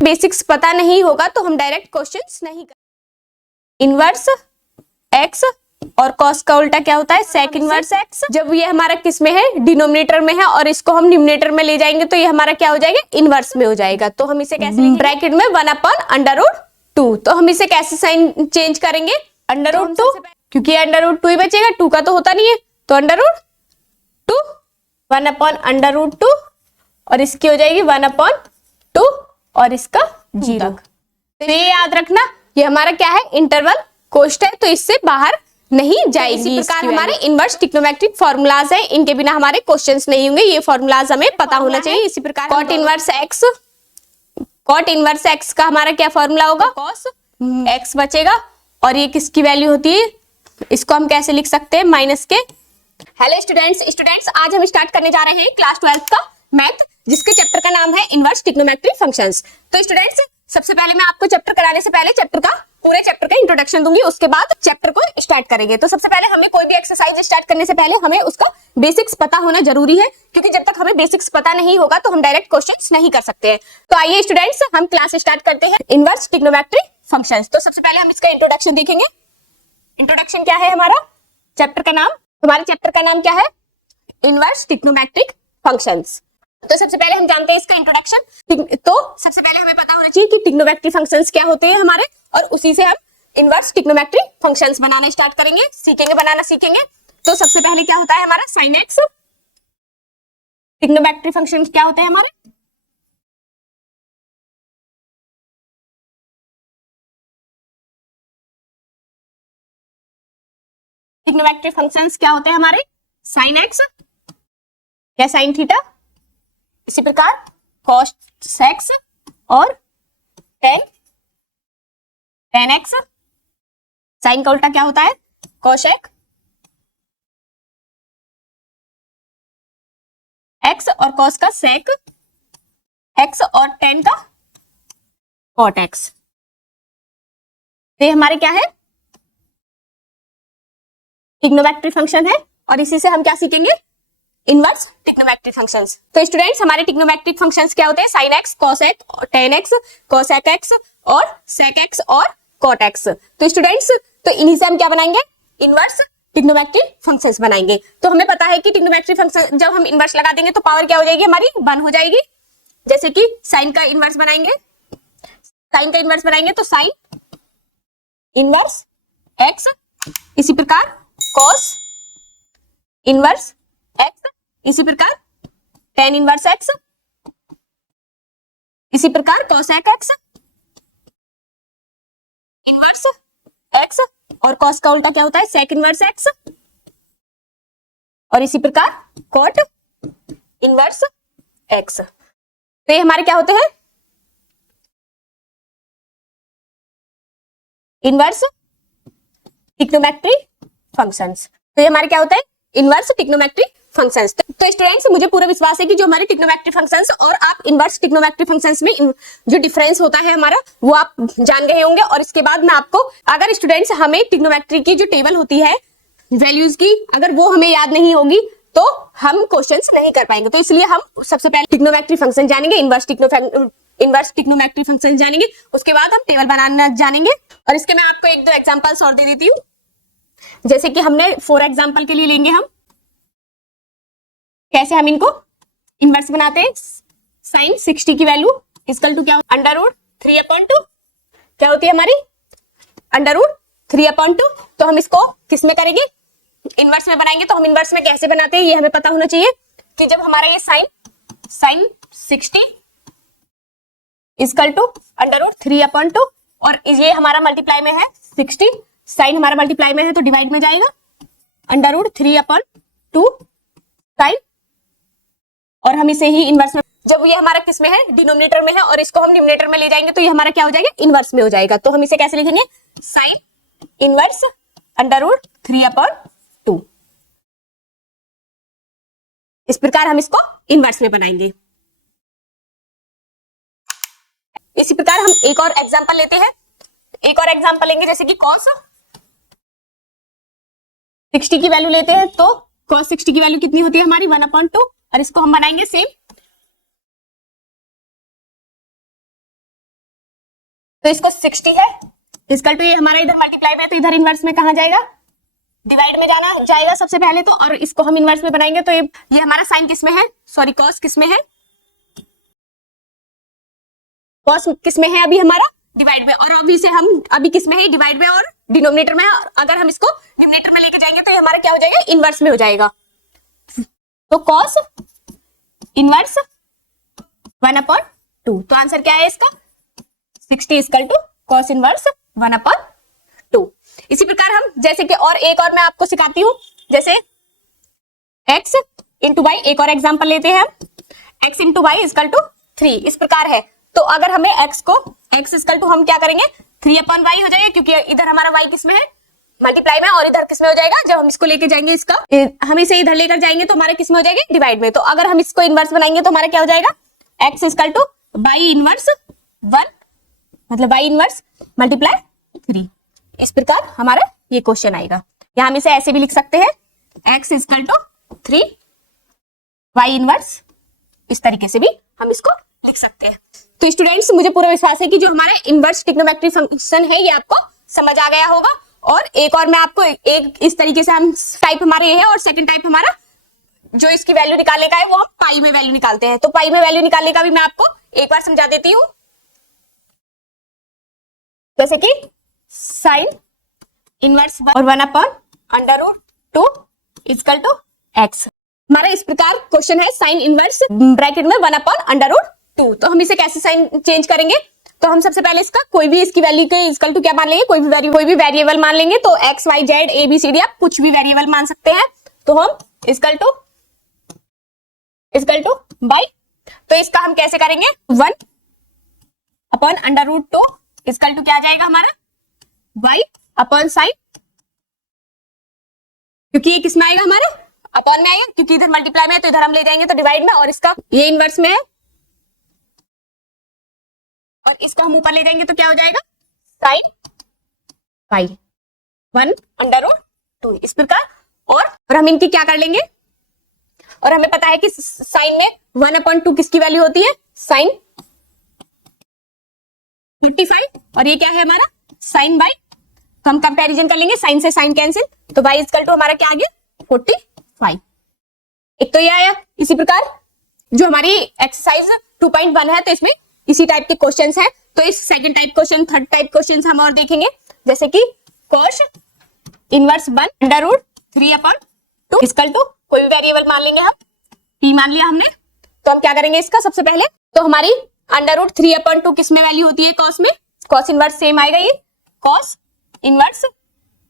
Basics पता नहीं होगा तो हम डायरेक्ट क्वेश्चंस नहीं कर। इनवर्स एक्स और कॉस का उल्टा क्या होता है, सेक इनवर्स एक्स। जब ये हमारा किस में है, डिनोमिनेटर में है, और इसको हम न्यूमरेटर में ले जाएंगे तो ये हमारा क्या हो जाएगा, इनवर्स में हो जाएगा। तो हम इसे कैसे लिखेंगे, ब्रैकेट में 1/√2। तो हम इसे कैसे साइन चेंज करेंगे, √2, क्योंकि √2 ही बचेगा, 2 का तो होता नहीं है, तो √2, 1/√2, और इसकी हो जाएगी 1/2 और इसका 0। तो ये याद रखना, ये हमारा क्या है, इंटरवल कोष्ट है, तो इससे बाहर नहीं जाएगी। इसी प्रकार हमारे इनवर्स ट्रिग्नोमेट्रिक फॉर्मूलाज हैं, इनके बिना हमारे क्वेश्चंस नहीं होंगे, ये फॉर्मूलाज हमें पता होना चाहिए। इसी प्रकार कॉट इनवर्स एक्स का हमारा क्या फॉर्मूला होगा, कॉस एक्स बचेगा, और ये किसकी वैल्यू होती है, इसको हम कैसे लिख सकते हैं, माइनस के। हेलो स्टूडेंट्स, आज हम स्टार्ट करने जा रहे हैं क्लास 12 का मैथ, जिसके चैप्टर का नाम है इनवर्स ट्रिग्नोमेट्रिक फंक्शंस। तो स्टूडेंट्स, सबसे पहले मैं आपको चैप्टर कराने से पहले पूरे चैप्टर का इंट्रोडक्शन दूंगी, उसके बाद चैप्टर को स्टार्ट करेंगे। तो सबसे पहले हमें कोई भी एक्सरसाइज स्टार्ट करने से पहले हमें उसका बेसिक्स पता होना जरूरी है, क्योंकि जब तक हमें बेसिक्स पता नहीं होगा तो हम डायरेक्ट क्वेश्चंस नहीं कर सकते हैं। तो आइए स्टूडेंट्स, हम क्लास स्टार्ट करते हैं इनवर्स ट्रिग्नोमेट्रिक फंक्शंस। तो सबसे पहले हम इसका इंट्रोडक्शन देखेंगे। इंट्रोडक्शन क्या है, हमारा चैप्टर का नाम, हमारे चैप्टर का नाम क्या है, इनवर्स ट्रिग्नोमेट्रिक फंक्शंस। तो सबसे पहले हम जानते हैं इसका इंट्रोडक्शन। तो सबसे पहले हमें पता होना चाहिए कि ट्रिग्नोमेट्रिक फंक्शंस क्या होते हैं हमारे, और उसी से हम इनवर्स ट्रिग्नोमेट्रिक फंक्शंस बनाना स्टार्ट करेंगे, बनाना सीखेंगे। तो सबसे पहले क्या होता है हमारा साइन एक्स। ट्रिग्नोमेट्रिक फंक्शंस क्या होते हैं हमारे, ट्रिग्नोमेट्रिक फंक्शंस क्या होते हैं हमारे, साइन एक्स या साइन थीटा, इसी प्रकार कॉस एक्स और टेन एक्स। साइन का उल्टा क्या होता है, कोशेक एक्स, और कॉस का सेक एक्स, और टेन का कॉट एक्स। ये हमारे क्या है, ट्रिग्नोमेट्रिक फंक्शन है, और इसी से हम क्या सीखेंगे, इनवर्स ट्रिग्नोमेट्रिक फंक्शंस। तो स्टूडेंट्स, हमारे ट्रिग्नोमेट्रिक फंक्शंस क्या होते हैं, sine x, cos x, ten x, cosec x और सेक एक्स और कॉट एक्स। तो स्टूडेंट्स, तो इन्हीं से हम क्या बनाएंगे, इनवर्स ट्रिग्नोमेट्रिक फंक्शंस बनाएंगे। तो हमें पता है कि ट्रिग्नोमेट्रिक फंक्शन जब हम इनवर्स लगा देंगे तो पावर क्या हो जाएगी हमारी, 1 हो जाएगी। जैसे कि साइन का इनवर्स बनाएंगे, तो साइन इनवर्स एक्स, इसी प्रकार कॉस इनवर्स एक्स, इसी प्रकार टेन इनवर्स एक्स, इसी प्रकार कोसेक एक्स इनवर्स एक्स, और कॉस का उल्टा क्या होता है, सेक इनवर्स एक्स, और इसी प्रकार कॉट इनवर्स एक्स। तो ये हमारे क्या होते हैं, इनवर्स ट्रिग्नोमेट्रिक फंक्शंस। तो ये हमारे क्या होते हैं, इनवर्स ट्रिग्नोमेट्रिक फंक्शंस। तो स्टूडेंट्स, मुझे पूरा विश्वास है कि जो हमारे ट्रिग्नोमेट्रिक फंक्शंस और आप इनवर्स ट्रिग्नोमेट्रिक फंक्शंस में जो डिफरेंस होता है हमारा, वो आप जान गए होंगे। और इसके बाद मैं आपको, अगर स्टूडेंट्स हमें ट्रिग्नोमेट्री की जो टेबल होती है वैल्यूज की, अगर वो हमें याद नहीं होगी तो हम क्वेश्चंस नहीं कर पाएंगे। तो इसलिए हम सबसे पहले ट्रिग्नोमेट्रिक फंक्शन जानेंगे, इनवर्स ट्रिग्नोमेट्रिक फंक्शन जानेंगे, उसके बाद हम टेबल बनाना जानेंगे। और इसके मैं आपको 1-2 एग्जांपल्स और दे देती हूँ। जैसे कि हमने 4 एग्जांपल के लिए लेंगे हम, कैसे हम इनको इनवर्स बनाते हैं। साइन 60 की वैल्यू इक्वल टू क्या, √3/2 क्या होती है हमारी, √3/2। तो हम इसको किस में करेंगे, इनवर्स में बनाएंगे। तो हम इनवर्स में कैसे बनाते हैं ये हमें पता होना चाहिए, कि जब हमारा ये साइन 60 इक्वल टू √3/2, और ये हमारा मल्टीप्लाई में है 60, साइन हमारा मल्टीप्लाई में है तो डिवाइड में जाएगा, √3/2 साइन, और हम इसे ही इनवर्स में, जब ये हमारा किस में है, डिनोमिनेटर में है, और इसको हम न्यूमरेटर में ले जाएंगे तो ये हमारा क्या हो जाएगा, इनवर्स में हो जाएगा। तो हम इसे कैसे लिखेंगे, साइन इनवर्स √3/2। इस प्रकार हम इसको इनवर्स में बनाएंगे। इसी प्रकार हम एक और एग्जांपल लेते हैं, लेंगे, जैसे कि cos 60 की वैल्यू लेते हैं। तो cos 60 की वैल्यू कितनी होती है हमारी, 1/2, और इसको हम बनाएंगे सेम तो इसको 60 है इक्वल टू, ये हमारा इधर मल्टीप्लाई में है तो इधर इनवर्स में कहा जाएगा, डिवाइड में जाना जाएगा सबसे पहले तो, और इसको हम इनवर्स में बनाएंगे तो ये हमारा साइन किस में है, सॉरी कॉस किस में है, कॉस किस में है अभी हमारा डिवाइड में, और अभी से हम अभी किस में है, डिवाइड में और डिनोमिनेटर में है। अगर हम इसको न्यूमरेटर में लेके जाएंगे तो ये हमारा क्या हो जाएगा, इनवर्स में हो जाएगा। तो कॉस इनवर्स 1/2, तो आंसर क्या है इसका 60 इक्वल टू कॉस इनवर्स 1/2। इसी प्रकार हम जैसे कि और एक और मैं आपको सिखाती हूं, जैसे x इंटू वाई, एक और एग्जांपल लेते हैं हम, x into Y equal to 3, इस प्रकार है। तो अगर हमें x को x इक्वल टू हम क्या करेंगे 3/y हो जाएगा, क्योंकि इधर हमारा y किस में है, मल्टीप्लाई में, और इधर किस में हो जाएगा, जब हम इसको लेके जाएंगे इसका हम इसे इधर लेकर जाएंगे तो हमारा किस में हो जाएगा, डिवाइड में। तो अगर हम इसको इनवर्स बनाएंगे तो हमारा क्या हो जाएगा, x equal to y inverse 1, मतलब y इनवर्स मल्टीप्लाई 3, इस प्रकार हमारा ये क्वेश्चन आएगा। या हम इसे ऐसे भी लिख सकते हैं, x equal to 3 y inverse, इस तरीके से भी हम इसको लिख सकते हैं। तो स्टूडेंट्स मुझे पूरा विश्वास है कि जो हमारा इनवर्स ट्रिग्नोमेट्री फंक्शन है ये आपको समझ आ गया होगा। और एक और मैं आपको एक इस तरीके से हम टाइप हमारे ये है, और सेकंड टाइप हमारा जो इसकी वैल्यू निकालने का है वो पाई में वैल्यू निकालते हैं। तो पाई में वैल्यू निकालने का भी मैं आपको एक बार समझा देती हूँ, जैसे कि साइन इनवर्स और 1/√2 इक्वल टू x। हमारा इस प्रकार क्वेश्चन है साइन इनवर्स ब्रैकेट में 1/√2। तो हम इसे कैसे साइन चेंज करेंगे, तो हम सबसे पहले इसका कोई भी इसकी वैल्यू के इक्वल टू क्या मान लेंगे, कोई भी वेरिएबल मान लेंगे। तो x y z a b c d आप कुछ भी वेरिएबल मान सकते हैं। तो हम इक्वल टू बाई, तो इसका हम कैसे करेंगे 1/√2 इक्वल टू क्या आ जाएगा हमारा y अपॉन साइन, क्योंकि ये किसमें आएगा हमारे अपॉन में आएगा, क्योंकि इधर मल्टीप्लाई में है तो इधर हम ले जाएंगे तो डिवाइड में, और इसका ये इनवर्स में है और इसका हम ऊपर ले जाएंगे तो क्या हो जाएगा साइन पाई 1/√2, इस प्रकार। और हम इनकी क्या कर लेंगे, और हमें पता है कि साइन में 1/2 किसकी वैल्यू होती है, साइन 45, और ये क्या है हमारा साइन बाई, तो हम कंपैरिजन कर लेंगे, साइन से साइन कैंसिल, तो y इक्वल टू हमारा क्या आ गया 45। एक तो ये आया। इसी प्रकार जो हमारी एक्सरसाइज 2.1 है तो इसमें इसी टाइप के क्वेश्चंस हैं। तो इस second type question, third type questions हम और देखेंगे, जैसे कि cos इनवर्स 1/√3/2 इक्वल टू कोई भी वेरिएबल मान लेंगे हम, p मान लिया हमने। तो हम क्या करेंगे इसका, सबसे पहले तो हमारी √3/2 किस में वैल्यू होती है, cos में, cos इनवर्स सेम आएगा, ये cos इनवर्स,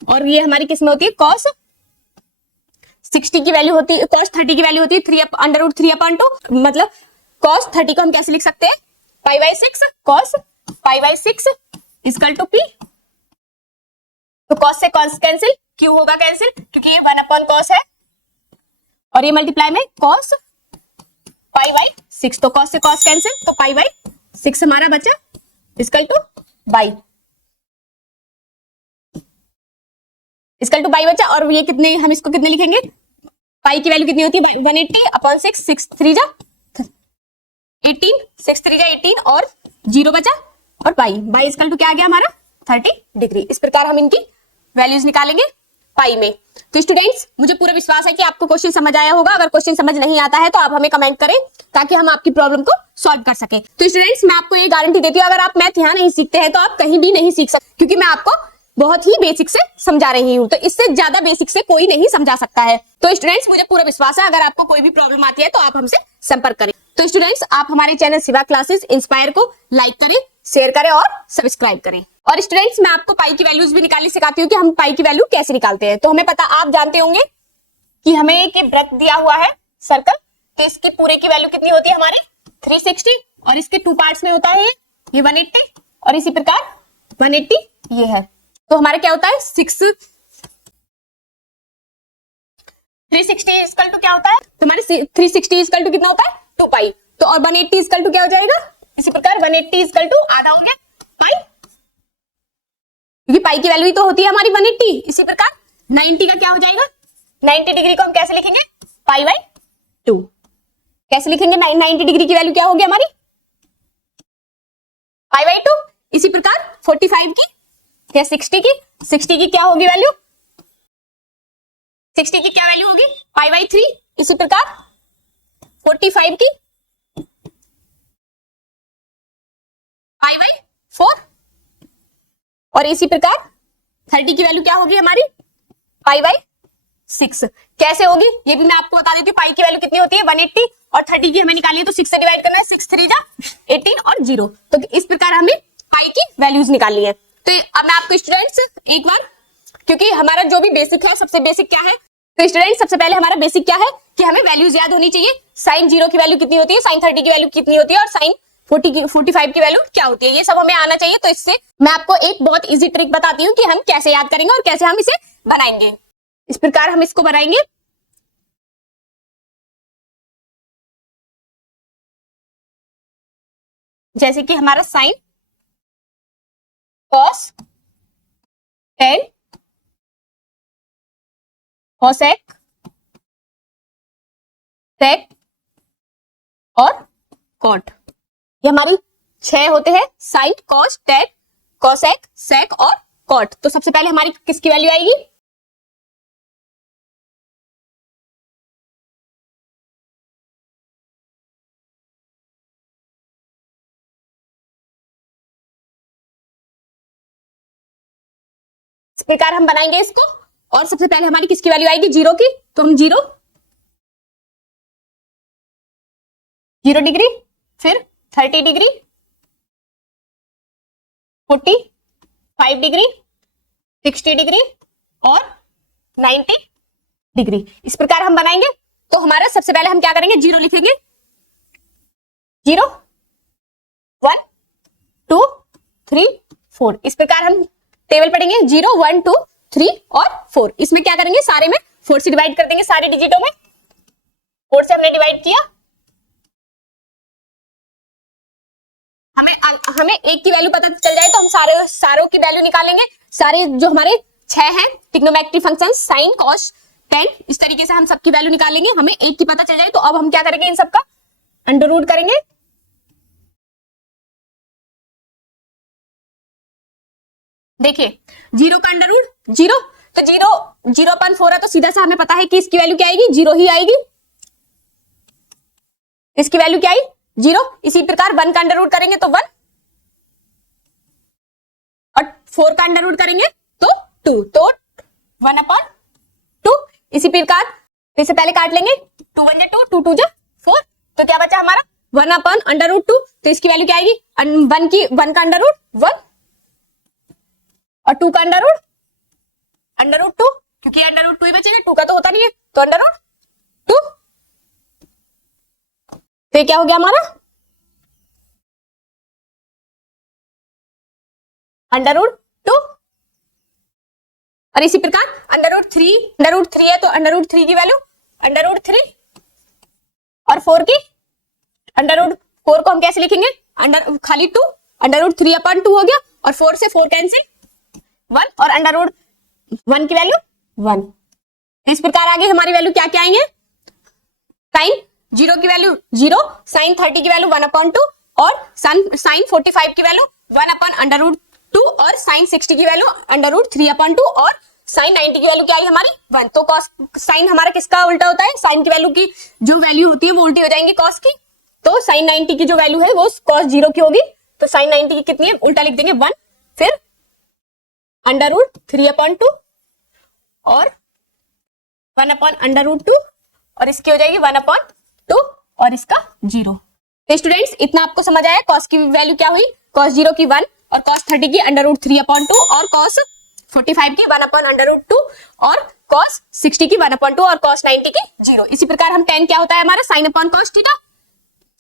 और ये हमारी किस में होती है cos 60 की वैल्यू होती है, cos 30 की वैल्यू होती है √3/2, मतलब cos 30 को हम कैसे लिख सकते हैं π/6, cos π/6 इक्वल टू p। तो cos से cos कैंसिल, q होगा कैंसिल, क्योंकि ये 1/cos है, और ये मल्टीप्लाई में cos π/6, तो cos से cos कैंसिल, तो π/6 हमारा बचा equal two by, equal two by बचा। और ये कितने, हम इसको कितने लिखेंगे, पाई की वैल्यू कितनी होती है 180/6, 6 3 जा 18, 6 3 जा 18, और 0 बचा, और पाई इक्वल टू क्या आ गया हमारा 30 डिग्री। इस प्रकार हम इनकी वैल्यूज निकालेंगे पाई में। तो स्टूडेंट्स मुझे पूरा विश्वास है कि आपको क्वेश्चन समझ आया होगा। अगर क्वेश्चन समझ नहीं आता है तो आप हमें कमेंट करें, ताकि हम आपकी प्रॉब्लम को सॉल्व कर सके। तो स्टूडेंट्स मैं आपको ये गारंटी देती हूँ, अगर आप मैथ यहाँ नहीं सीखते हैं तो आप कहीं भी नहीं सीख सकते, क्योंकि मैं आपको बहुत ही बेसिक से समझा रही हूँ। तो इससे ज्यादा बेसिक से कोई नहीं समझा सकता है। तो स्टूडेंट्स मुझे पूरा विश्वास है, अगर आपको कोई भी प्रॉब्लम आती है तो आप हमसे संपर्क करें। तो स्टूडेंट्स आप हमारे चैनल शिवा क्लासेस इंस्पायर को लाइक करें, शेयर करें और सब्सक्राइब करें। और स्टूडेंट्स मैं आपको पाई की वैल्यूज भी निकालनी सिखाती हूँ कि हम पाई की वैल्यू कैसे निकालते हैं। तो हमें पता, आप जानते होंगे कि हमें एक वृत्त दिया हुआ है सर्कल, तो इसके पूरे की वैल्यू कितनी होती है हमारे 360, और इसके 2 पार्ट्स में होता है ये 180, और इसी प्रकार 180 ये है। तो हमारा क्या होता है 360 इक्वल टू क्या होता है, तो हमारे 360 इक्वल टू कितना होता है 2 पाई, तो और 180 इक्वल टू क्या हो जाएगा, इसी प्रकार 180 इक्वल टू आधा हो गया पाई, क्योंकि पाई की वैल्यू तो होती है हमारी 180। इसी प्रकार 90 का क्या हो जाएगा, 90 डिग्री को हम कैसे लिखेंगे π/2, कैसे लिखेंगे 90 डिग्री की वैल्यू क्या होगी हमारी π/2, इसी प्रकार 45 की या 60 की क्या होगी वैल्यू, 60 की क्या वैल्यू होगी, पाई बाई 3। इसी प्रकार 45 की पाई बाई 4 और इसी प्रकार 30 की वैल्यू क्या होगी हमारी, पाई बाई 6। कैसे होगी ये भी मैं आपको बता देती हूँ। पाई की वैल्यू कितनी होती है 180 और 30 की हमें निकाली है तो 6 से डिवाइड करना है, 6 3 जा 18 और 0। तो इस प्रकार हमें पाई की वैल्यूज निकालनी है। तो अब मैं आपको स्टूडेंट्स एक बार, क्योंकि हमारा जो भी बेसिक है, सबसे बेसिक क्या है, तो स्टूडेंट सबसे पहले हमारा बेसिक क्या है कि हमें वैल्यूज याद होनी चाहिए। साइन 0 की वैल्यू कितनी होती है, साइन 30 की वैल्यू कितनी होती है और साइन 45 की वैल्यू क्या होती है, ये सब हमें आना चाहिए। तो इससे मैं आपको एक बहुत इजी ट्रिक बताती हूँ कि हम कैसे याद करेंगे और कैसे हम इसे बनाएंगे। इस प्रकार हम इसको बनाएंगे। जैसे कि हमारा साइन cos 10 cosec sec और cot, ये हमारे 6 होते हैं, sign cos tan cosec sec और cot। तो सबसे पहले हमारी किसकी वैल्यू आएगी, इस प्रकार हम बनाएंगे इसको। और सबसे पहले हमारी किसकी वैल्यू आएगी, 0 की, तो हम 0 डिग्री, फिर 30 डिग्री, 45 डिग्री, 60 डिग्री और 90 डिग्री, इस प्रकार हम बनाएंगे। तो हमारा सबसे पहले हम क्या करेंगे, 0 लिखेंगे, 0 1 2 3 4, इस प्रकार हम टेबल पढ़ेंगे 0 1 2 3 और 4। इसमें क्या करेंगे, सारे में 4 से डिवाइड कर देंगे, सारे डिजिटों में 4 से हमने डिवाइड किया, हमें एक की वैल्यू पता चल जाए तो हम सारों की वैल्यू निकालेंगे। सारे जो हमारे 6 हैं trigonometry function, sine cos tan, इस तरीके से हम सबकी वैल्यू निकालेंगे। हमें एक की पता चल जाए तो अब हम क्या करेंगे, इन सबका अंडर रूट करेंगे। देखिए 0 का अंडर रूट 0, तो 0/4 है तो सीधा सा हमें पता है कि इसकी वैल्यू क्या आएगी, 0 ही आएगी। इसकी वैल्यू क्या आई, 0। इसी प्रकार 1 का अंडर रूट करेंगे तो 1 और 4 का अंडर रूट करेंगे तो 2, तो 1/2। इसी प्रकार फिर से पहले काट लेंगे, 2 1 2 2 2 4, तो क्या बचा हमारा 1/√2। तो इसकी वैल्यू क्या आएगी, 1 का अंडर रूट 1 और 2 का अंडर रूट 2, क्योंकि अंडर रूट 2 ही बचेगा, 2 का तो होता नहीं है, तो अंडर रूट 2। तो ये क्या हो गया हमारा अंडर रूट 2। और इसी प्रकार अंडर रूट 3 है तो अंडर रूट 3 की वैल्यू अंडर रूट 3 और 4 की अंडर रूट 4 को हम कैसे लिखेंगे, अंडर खाली 2, अंडर रूट 3/2 हो गया और 4 से 4 कैंसिल 1 और अंडर रूट 1 की वैल्यू 1। इस प्रकार आगे हमारी वैल्यू क्या क्या आएंगे, साइन 0 की वैल्यू 0, साइन 30 की वैल्यू 1/2 और साइन 45 की वैल्यू 1/√2 और साइन 60 की वैल्यू √3/2 और साइन 90 की वैल्यू क्या आई हमारी 1। तो कॉस साइन हमारा किसका उल्टा होता है, साइन की वैल्यू की जो वैल्यू होती है वो उल्टी हो जाएंगी कॉस की। तो साइन 90 की जो वैल्यू है वो कॉस 0 की होगी, तो साइन 90 की कितनी है, उल्टा लिख देंगे 1, फिर √3/2 और 1/√2 और इसकी हो जाएगी 1/2 और इसका 0। तो स्टूडेंट्स इतना आपको समझ आया, कॉस की वैल्यू क्या हुई, कॉस 0 की 1 और कॉस 30 की √3/2 और कॉस 45 की 1/√2 और कॉस 60 की 1/2 और कॉस 90 की 0। इसी प्रकार हम tan क्या होता है हमारा sine upon cos theta,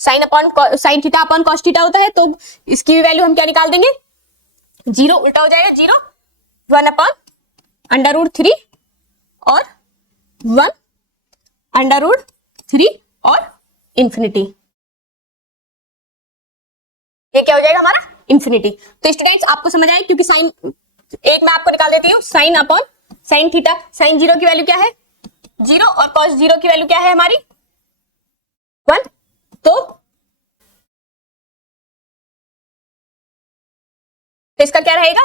sine theta upon cos theta होता है, तो इसकी वैल्यू हम क्या निकाल देंगे, 0 उल्टा हो जाएगा 0, 1/√3 और 1/√3 और इंफिनिटी, ये क्या हो जाएगा हमारा इंफिनिटी। तो स्टूडेंट्स आपको समझ आए, क्योंकि साइन एक मैं आपको निकाल देती हूँ, sine upon sine theta, sine 0 की वैल्यू क्या है 0 और कॉस 0 की वैल्यू क्या है हमारी 1, तो तो इसका क्या रहेगा,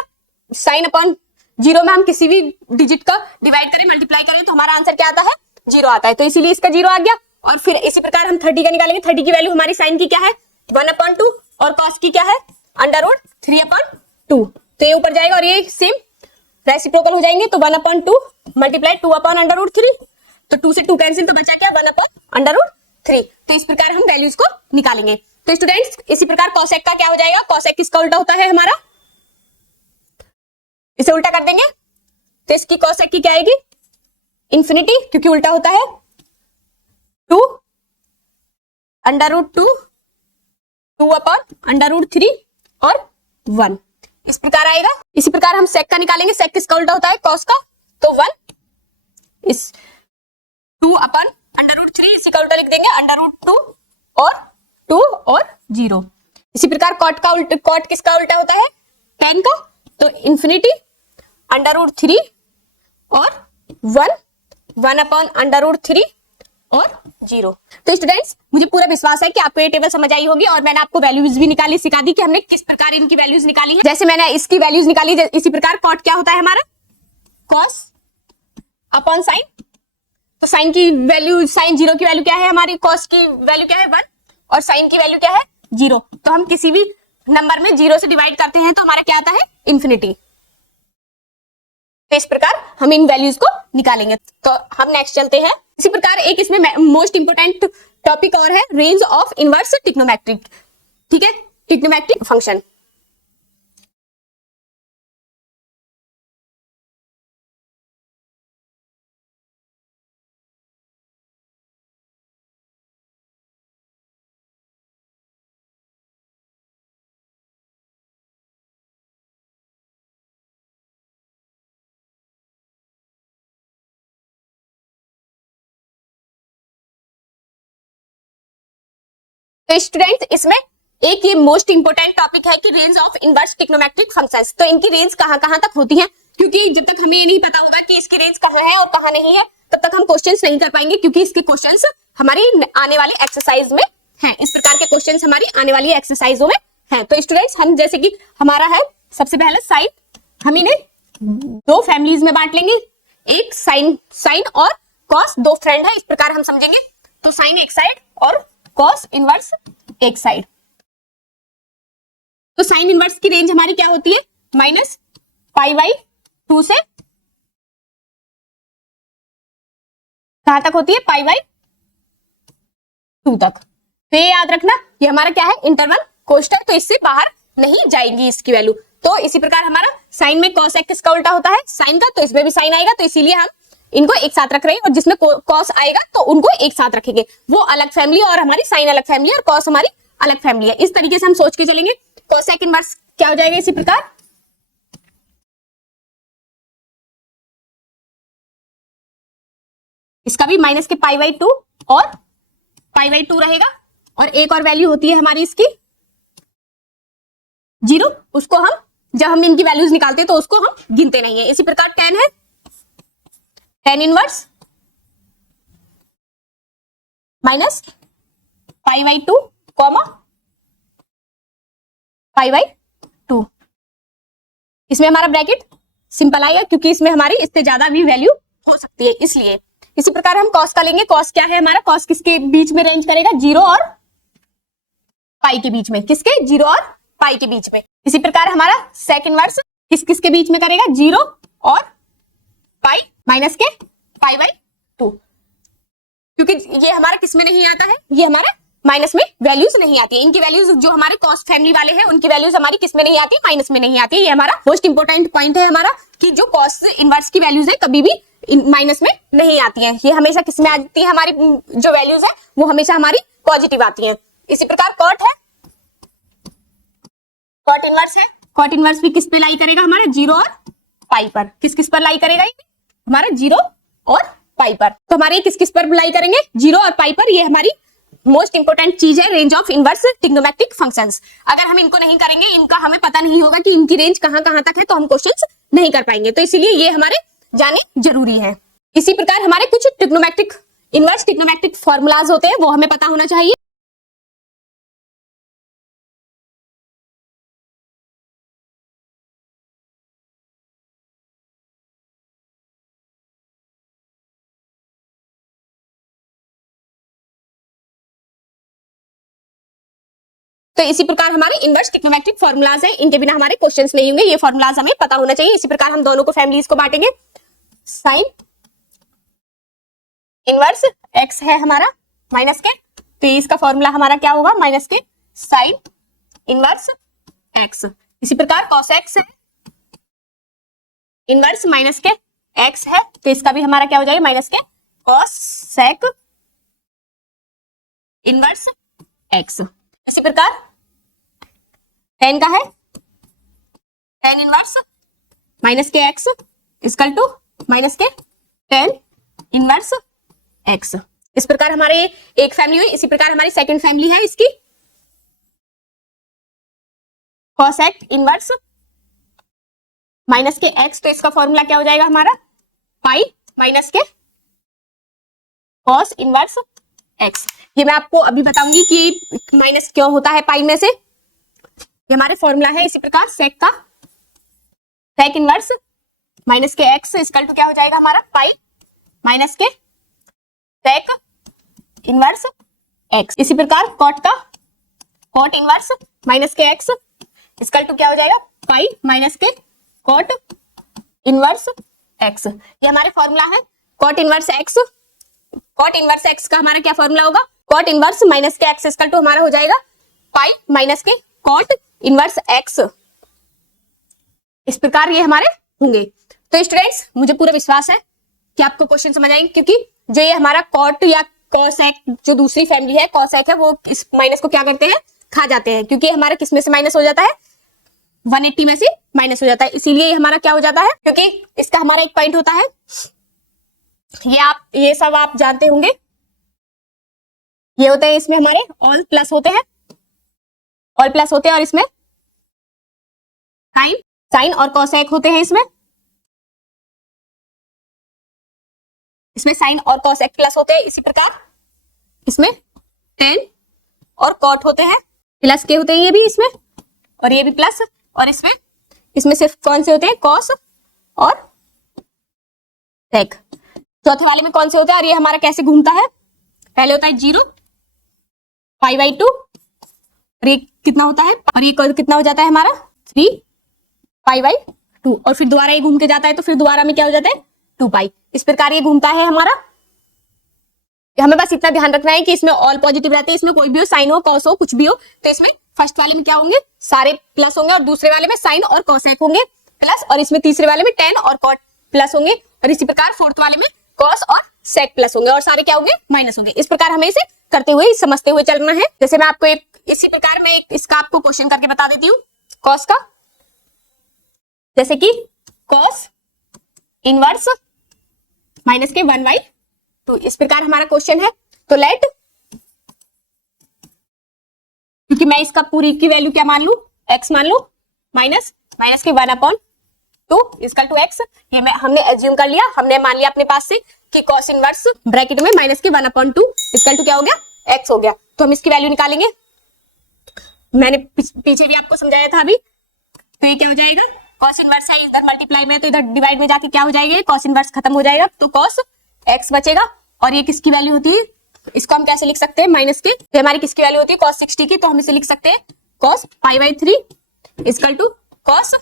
साइन अपॉन जीरो में हम किसी भी डिजिट का डिवाइड करें, मल्टीप्लाई करें तो हमारा आंसर क्या आता है, जीरो आता है, तो इसीलिए इसका जीरो आ गया। और फिर इसी प्रकार हम 30 का निकालेंगे, 30 की वैल्यू हमारी साइन की क्या है 1/2 और कॉस की क्या है √3/2, तो ये ऊपर जाएगा और ये सेम रेसिप्रोकल हो जाएंगे, तो 1/2 मल्टीप्लाई 2/√3, तो 2 से 2 कैंसिल, तो बचा क्या 1/√3। तो इस प्रकार हम वैल्यूज को निकालेंगे। तो स्टूडेंट्स इसी प्रकार कॉसेक का क्या हो जाएगा, कॉसेक किसका उल्टा होता है हमारा, इसे उल्टा कर देंगे, तो इसकी कॉसेक की क्या आएगी इंफिनिटी, क्योंकि उल्टा होता है 2/√2 2/√3 और 1, इस प्रकार आएगा। इसी प्रकार हम सेक का निकालेंगे, सेक किसका उल्टा होता है कॉस का, तो 1, इस 2/√3 इसी का उल्टा लिख देंगे √2 और 2 और 0। इसी प्रकार कॉट का उल्टा, कॉट किसका उल्टा होता है tan का, तो इंफिनिटी √3 और 1/√3 और 0। तो स्टूडेंट्स मुझे पूरा विश्वास है कि आपको ये टेबल समझ आई होगी और मैंने आपको वैल्यूज भी निकाली, सिखा दी कि हमने किस प्रकार इनकी वैल्यूज निकाली है। जैसे मैंने इसकी वैल्यूज निकाली, इसी प्रकार कॉट क्या होता है हमारा कॉस अपॉन साइन, तो साइन की वैल्यू, साइन जीरो की वैल्यू क्या है हमारी, कॉस की वैल्यू क्या है 1 और साइन की वैल्यू क्या है 0। तो हम किसी भी नंबर में 0 से डिवाइड करते हैं तो हमारा क्या आता है इंफिनिटी। तो इस प्रकार हम इन वैल्यूज को निकालेंगे। तो हम नेक्स्ट चलते हैं। इसी प्रकार एक इसमें मोस्ट इंपोर्टेंट टॉपिक और है, रेंज ऑफ इनवर्स ट्रिग्नोमेट्रिक, ठीक है, ट्रिग्नोमेट्रिक फंक्शन। तो स्टूडेंट्स इसमें एक ये मोस्ट इंपोर्टेंट टॉपिक है कि range of inverse trigonometric functions, तो इनकी रेंज कहां कहां तक होती है, क्योंकि जब तक हमें ये नहीं पता होगा कि इसकी रेंज कहां है और कहां नहीं है तब तक हम क्वेश्चंस नहीं कर पाएंगे, क्योंकि इसके क्वेश्चंस हमारी आने वाले एक्सरसाइज में हैं, इस प्रकार के क्वेश्चंस हमारी आने वाली एक्सरसाइजों में हैं। तो स्टूडेंट्स हम जैसे कि हमारा है सबसे पहले साइन, हम इन्हें दो फैमिलीज में बांट लेंगे, एक साइन और कॉस दो फ्रेंड है, इस प्रकार हम समझेंगे। तो साइन एक साइड और कॉस इनवर्स एक साइड। तो साइन इनवर्स की रेंज हमारी क्या होती है -π/2 से कहां तक होती है π/2 तक। तो ये याद रखना, ये हमारा क्या है इंटरवल कोष्टक, तो इससे बाहर नहीं जाएगी इसकी वैल्यू। तो इसी प्रकार हमारा साइन में कॉस एक्स का उल्टा होता है साइन का, तो इसमें भी साइन आएगा, तो इसीलिए हम इनको एक साथ रख रहे हैं, और जिसमें कॉस आएगा तो उनको एक साथ रखेंगे, वो अलग फैमिली और हमारी साइन अलग फैमिली और कॉस हमारी अलग फैमिली है। इस तरीके से हम सोच के चलेंगे। कोसेक इनवर्स क्या हो जाएगा इसी प्रकार, इसका भी माइनस के π/2 और π/2 रहेगा, और एक और वैल्यू होती है हमारी इसकी 0, उसको हम जब हम इनकी वैल्यूज निकालते हैं तो उसको हम गिनते नहीं है। इसी प्रकार tan है, tan इनवर्स माइनस π/2 π/2, इसमें हमारा ब्रैकेट सिंपल आएगा क्योंकि इसमें हमारी इससे ज्यादा भी वैल्यू हो सकती है, इसलिए। इसी प्रकार हम कॉस का लेंगे, कॉस क्या है हमारा, कॉस किसके बीच में रेंज करेगा 0 और पाई के बीच में, किसके 0 और पाई के बीच में। इसी प्रकार हमारा सेक इनवर्स किसके बीच में करेगा 0 और पाई माइनस के π/2, क्योंकि ये हमारा किस में नहीं आता है, ये हमारा माइनस में वैल्यूज नहीं आती है। इनकी वैल्यूज जो हमारे कॉस फैमिली वाले हैं उनकी वैल्यूज हमारी किस में नहीं आती, माइनस में नहीं आती है। ये हमारा मोस्ट इंपोर्टेंट पॉइंट है हमारा, कि जो कॉस इनवर्स की वैल्यूज है कभी भी माइनस में नहीं आती है, ये हमेशा किस में आती है, हमारी जो वैल्यूज है वो हमेशा हमारी पॉजिटिव आती है। इसी प्रकार कॉट है, कॉट इनवर्स है, कॉट इनवर्स भी किस पे लाई करेगा हमारे 0 और पाई पर, किस पर लाई करेगा हमारा 0 और पाई पर। तो हमारे किस पर लाई करेंगे 0 और पाई पर, ये हमारी मोस्ट इंपोर्टेंट चीज है range of inverse trigonometric functions. अगर हम इनको नहीं करेंगे, इनका हमें पता नहीं होगा कि इनकी रेंज कहां कहां तक है, तो हम क्वेश्चंस नहीं कर पाएंगे, तो इसीलिए ये हमारे जाने जरूरी है। इसी प्रकार हमारे कुछ ट्रिग्नोमेट्रिक इनवर्स ट्रिग्नोमेट्रिक फॉर्मूलाज होते हैं, वो हमें पता होना चाहिए। तो इसी प्रकार हमारे इनवर्स ट्रिग्नोमेट्रिक फॉर्मूलाज हैं, इनके बिना हमारे क्वेश्चंस नहीं होंगे, ये फॉर्मूलाज हमें पता होना चाहिए। इसी प्रकार हम दोनों को फैमिलीज को बांटेंगे। साइन इनवर्स एक्स है हमारा माइनस के, तो इसका फॉर्मूला हमारा क्या होगा, माइनस के साइन इनवर्स एक्स। इसी प्रकार कॉस एक्स है इनवर्स माइनस के एक्स है, तो इसका भी हमारा क्या हो जाएगा, माइनस के कॉस सेक इनवर्स एक्स। इसी प्रकार टेन का है टेन इनवर्स माइनस के एक्स इक्वल टू माइनस के टेन इनवर्स एक्स। इस प्रकार हमारे एक फैमिली हुई। इसी प्रकार हमारी सेकंड फैमिली है इसकी कॉसेक इनवर्स माइनस के एक्स, तो इसका फॉर्मूला क्या हो जाएगा हमारा, पाई माइनस के कॉस इनवर्स एक्स। ये मैं आपको अभी बताऊंगी कि माइनस क्यों होता है पाई में से, ये हमारे फॉर्मूला है। इसी प्रकार सेक का सेक इनवर्स माइनस के एक्स इक्वल टू क्या हो जाएगा हमारा, पाई माइनस के सेक इनवर्स एक्स। इसी प्रकार कॉट का कॉट इनवर्स माइनस के एक्स इक्वल टू क्या हो जाएगा, पाई माइनस के कॉट इनवर्स एक्स। ये हमारे फॉर्मूला है cot inverse x. Cot inverse x का हमारा क्या फॉर्मूला होगा, कॉट इनवर्स माइनस के एक्स इक्वल टू हमारा हो जाएगा पाई माइनस के कॉट इनवर्स एक्स। इस प्रकार ये हमारे होंगे। तो स्टूडेंट्स मुझे पूरा विश्वास है कि आपको क्वेश्चन समझ आएंगे, क्योंकि जो ये हमारा कॉट या कॉसेक जो दूसरी फैमिली है कॉसेक है, वो इस माइनस को क्या करते हैं, खा जाते हैं, क्योंकि हमारा किस में से माइनस हो जाता है, 180 में से माइनस हो जाता है। इसीलिए हमारा क्या हो जाता है, क्योंकि इसका हमारा एक पॉइंट होता है, ये सब आप जानते होंगे, ये होते हैं इसमें हमारे ऑल प्लस होते हैं, ऑल प्लस होते हैं, और इसमें साइन साइन और कॉसेक होते हैं। इसमें साइन और कॉसेक प्लस होते हैं। इसी प्रकार इसमें टेन और कॉट होते हैं, प्लस के होते हैं ये भी इसमें, और ये भी प्लस, और इसमें सिर्फ कौन से होते हैं, कॉस और सेक। चौथे वाले में कौन से होते हैं, और ये हमारा कैसे घूमता है, पहले होता है 0 पाई बाई 2, और ये कितना होता है, और ये कितना हो जाता है हमारा 3 पाई बाई 2, और फिर दोबारा ये घूम के जाता है, तो फिर दोबारा में क्या हो जाता है 2 पाई। इस प्रकार ये घूमता है हमारा। हमें बस इतना ध्यान रखना है कि इसमें ऑल पॉजिटिव रहते हैं, इसमें कोई भी हो, साइन हो कॉस हो कुछ भी हो, तो इसमें फर्स्ट वाले में क्या होंगे, सारे प्लस होंगे, और दूसरे वाले में साइन और कॉसेक होंगे प्लस, और इसमें तीसरे वाले में टेन और कॉट प्लस होंगे, और इसी प्रकार फोर्थ वाले में कॉस और सेक प्लस होंगे, और सारे क्या होंगे, माइनस होंगे। इस प्रकार हमें इसे करते हुए समझते हुए चलना है। जैसे मैं आपको इसी प्रकार मैं इसका आपको क्वेश्चन करके बता देती हूँ कॉस का, जैसे कि कॉस इनवर्स माइनस के 1/2, इस प्रकार हमारा क्वेश्चन है। तो लेट, क्योंकि मैं इसका पूरी की वैल्यू क्या मान लू, x मान लू, माइनस के 1/2 इक्वल टू x। ये हमने एज्यूम कर लिया, हमने मान लिया अपने पास से कि cos इनवर्स ब्रैकेट में माइनस के 1/2 इक्वल टू क्या हो गया, x हो गया। तो हम इसकी वैल्यू निकालेंगे, मैंने पीछे भी आपको समझाया था अभी। तो ये क्या हो जाएगा, cos इनवर्स है इधर मल्टीप्लाई में, तो इधर डिवाइड में जाके क्या हो जाएगा, cos इनवर्स खत्म हो जाएगा, तो cos x बचेगा। और ये किसकी वैल्यू होती है, इसको हम कैसे लिख सकते हैं, माइनस की, तो हमारी किसकी वैल्यू होती है, cos 60 की, तो हम इसे लिख सकते हैं cos π/3 equal to cos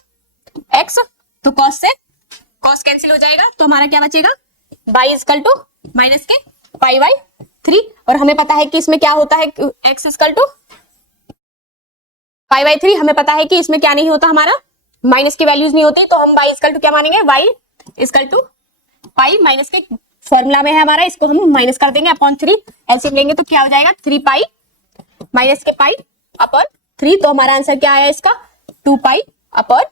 x। तो cos से cos कैंसिल हो जाएगा, तो हमारा क्या बचेगा, y इक्वल टू माइनस के π/3। और हमें पता है कि इसमें क्या होता है, x इक्वल टू π/3, हमें पता है कि इसमें क्या नहीं होता, हमारा माइनस की वैल्यूज नहीं होती, तो हम y इक्वल टू क्या मानेंगे, y equal to pi minus के फॉर्मूला में है हमारा, इसको हम माइनस कर देंगे अपॉन 3, एलसीएम लेंगे तो क्या हो जाएगा, 3 पाई माइनस के पाई अपॉन 3। तो हमारा आंसर क्या आया इसका, 2 पाई अपॉन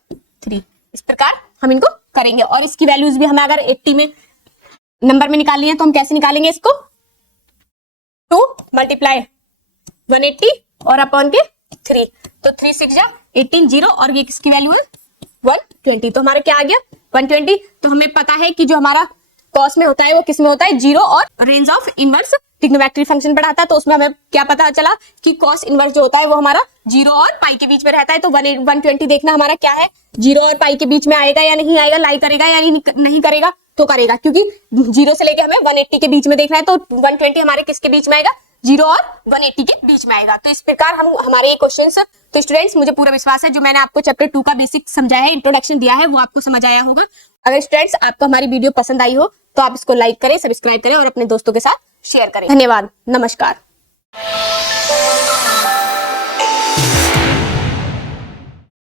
3। इस प्रकार हम इनको करेंगे, और इसकी वैल्यूज भी हमें अगर 80 में नंबर में निकालनी है तो हम कैसे निकालेंगे इसको, 2 मल्टीप्लाई 180 और अपॉन के 3, तो 3 6 जा 18 0, और ये किसकी वैल्यू है 120, तो हमारा क्या आ गया 120। तो हमें पता है कि जो हमारा कॉस में होता है वो किस में होता है, 0 और range of inverse trigonometric function पढ़ाता है, तो उसमें हमें क्या पता चला कि कॉस इनवर्स जो होता है वो हमारा 0 और पाई के बीच में रहता है। तो 120 देखना हमारा क्या है, 0 और पाई के बीच में आएगा या नहीं आएगा, लाई करेगा या नहीं करेगा, तो करेगा, क्योंकि 0 से लेके हमें 180 के बीच में देखना है, तो 120 हमारे किसके बीच में आएगा, 0 और 180 के बीच में आएगा। तो इस प्रकार हम हमारे ये क्वेश्चंस, तो स्टूडेंट्स मुझे पूरा विश्वास है जो मैंने आपको चैप्टर 2 का बेसिक समझाया है, इंट्रोडक्शन दिया है, वो आपको समझ आया होगा। अगर स्टूडेंट्स आपको हमारी वीडियो पसंद आई हो तो आप इसको लाइक करें, सब्सक्राइब करें और अपने दोस्तों के साथ शेयर करें। धन्यवाद, नमस्कार।